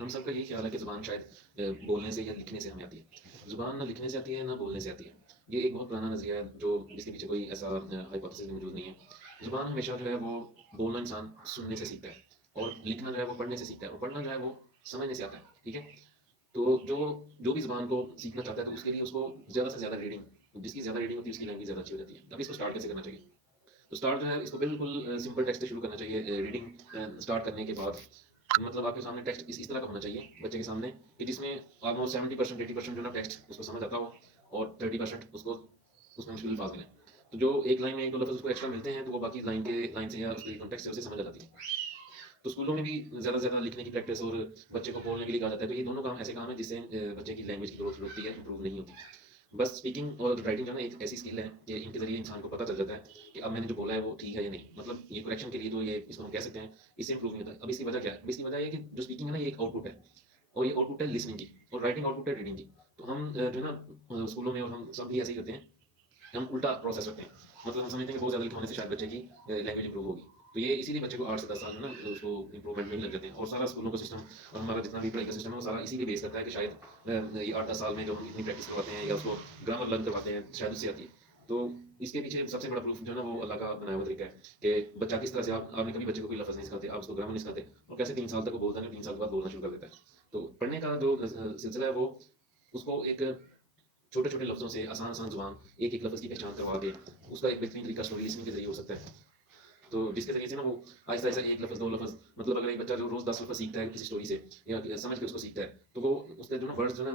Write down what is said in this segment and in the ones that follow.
ہم سب کا یہی خیال ہے کہ زبان شاید بولنے سے یا لکھنے سے ہمیں آتی ہے. زبان نہ لکھنے سے آتی ہے نہ بولنے سے آتی ہے. یہ ایک بہت پرانا نظریہ ہے جو جس کے پیچھے کوئی ایسا ہائپوتھیسس موجود نہیں ہے. زبان ہمیشہ جو ہے وہ بولنا انسان سننے سے سیکھتا ہے اور لکھنا جو ہے وہ پڑھنے سے سیکھتا ہے اور پڑھنا جو ہے وہ سمجھنے سے آتا ہے. ٹھیک ہے. تو جو بھی زبان کو سیکھنا چاہتا ہے تو اس کے لیے اس کو زیادہ سے زیادہ ریڈنگ، جس کی زیادہ ریڈنگ ہوتی ہے اس کی لینگویج زیادہ اچھی ہو جاتی ہے. اب اس کو اسٹارٹ کیسے کرنا چاہیے؟ تو اسٹارٹ جو ہے اس کو بالکل سمپل ٹیکسٹ سے شروع کرنا چاہیے. ریڈنگ اسٹارٹ کرنے کے بعد مطلب آپ کے سامنے ٹیکسٹ اس طرح کا ہونا چاہیے بچے کے سامنے کہ جس میں آلموسٹ 70% 80% جو نا ٹیکسٹ اس کو سمجھ آتا ہو اور 30% اس کو اس میں مشکل الفاظ ملیں. تو جو ایک لائن میں ایک دو لفظ اس کو ایکسٹرا ملتے ہیں تو وہ باقی لائن سے یا اس کی کانٹیکسٹ سے اسے سمجھ آ جاتی ہے. تو اسکولوں میں بھی زیادہ سے زیادہ لکھنے کی پریکٹس اور بچے کو بولنے کے لیے کہا جاتا ہے. تو یہ دونوں کام ایسے کام ہیں جس سے بچے کی لینگویج کی گروتھ ہوتی ہے، امپروو نہیں ہوتی. بس اسپیکنگ اور رائٹنگ جو ہے نا ایک ایسی اسکل ہے کہ ان کے ذریعے انسان کو پتہ چل جاتا ہے کہ اب میں نے جو بولا ہے وہ ٹھیک ہے یا نہیں. مطلب یہ کریکشن کے لیے تو یہ اس کو ہم کہہ سکتے ہیں اس سے امپروو نہیں ہوتا ہے. اب اس کی وجہ کیا ہے؟ اب اس کی وجہ یہ ہے کہ جو اسپیکنگ ہے نا یہ ایک آؤٹ پٹ ہے اور یہ آؤٹ پٹ ہے لسننگ کی، اور رائٹنگ آؤٹ پٹ ہے ریڈنگ کی. تو ہم جو ہے نا اسکولوں میں اور ہم سب بھی ایسے ہی کرتے ہیں کہ ہم الٹا پروسیس رکھتے ہیں. مطلب ہم سمجھتے ہیں کہ بہت زیادہ لکھوانے سے شاید بچے کی لینگویج امپروو ہوگی. تو یہ اسی لیے بچے کو 8 سے 10 سال میں نا اس کو امپروومنٹ میں ہی لگ جاتے ہیں. اور سارا اسکولوں کا سسٹم اور ہمارا جتنا بھی پڑھائی کا سسٹم ہے وہ سارا اسی لیے بیس کرتا ہے کہ شاید یہ 8 10 سال میں جو ہم اتنی پریکٹس کرواتے ہیں یا اس کو گرامر لرن کرواتے ہیں شاید اس سے آتی ہے. تو اس کے پیچھے سب سے بڑا پروف جو ہے نا وہ اللہ کا بنایا ہوا طریقہ ہے کہ بچہ کس طرح سے آپ نے کبھی بچے کو کوئی لفظ نہیں سکھاتے، آپ اس کو گرامر نہیں سکھاتے اور کیسے 3 سال تک وہ بولتا ہے 3 سال کے بعد بولنا شروع کر دیتا ہے. تو پڑھنے کا جو سلسلہ ہے وہ اس کو ایک چھوٹے چھوٹے لفظوں سے آسان آسان زبان ایک ایک لفظ کی پہچان کروا کے اس کا ایک بہترین طریقہ اسٹوری لسننگ کے ذریعے ہو سکتا ہے. تو جس کے ذریعے سے نا وہ آہستہ آہستہ ایک لفظ دو لفظ، مطلب اگر ایک بچہ جو روز 10 لفظ سیکھتا ہے کسی اسٹوری سے یا سمجھ کے اس کو سیکھتا ہے تو وہ اس کے جو نا ورڈز جو نا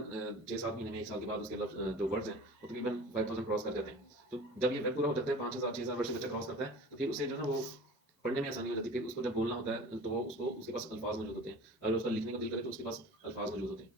6 7 مہینے میں 1 سال کے بعد اس کے جو ورڈز ہیں وہ تقریباً 5000 کراس کر جاتے ہیں. تو جب یہ ویب پورا ہو جاتا ہے 5000 6000 ورڈ سے بچہ کراس کرتا ہے تو پھر اسے جو ہے نا وہ پڑھنے میں آسانی ہو جاتی ہے. پھر اس کو جب بولنا ہوتا ہے تو وہ اس کے پاس الفاظ موجود ہوتے ہیں. اگر اس کا لکھنے کا دل کرے تو اس کے پاس الفاظ موجود ہوتے ہیں.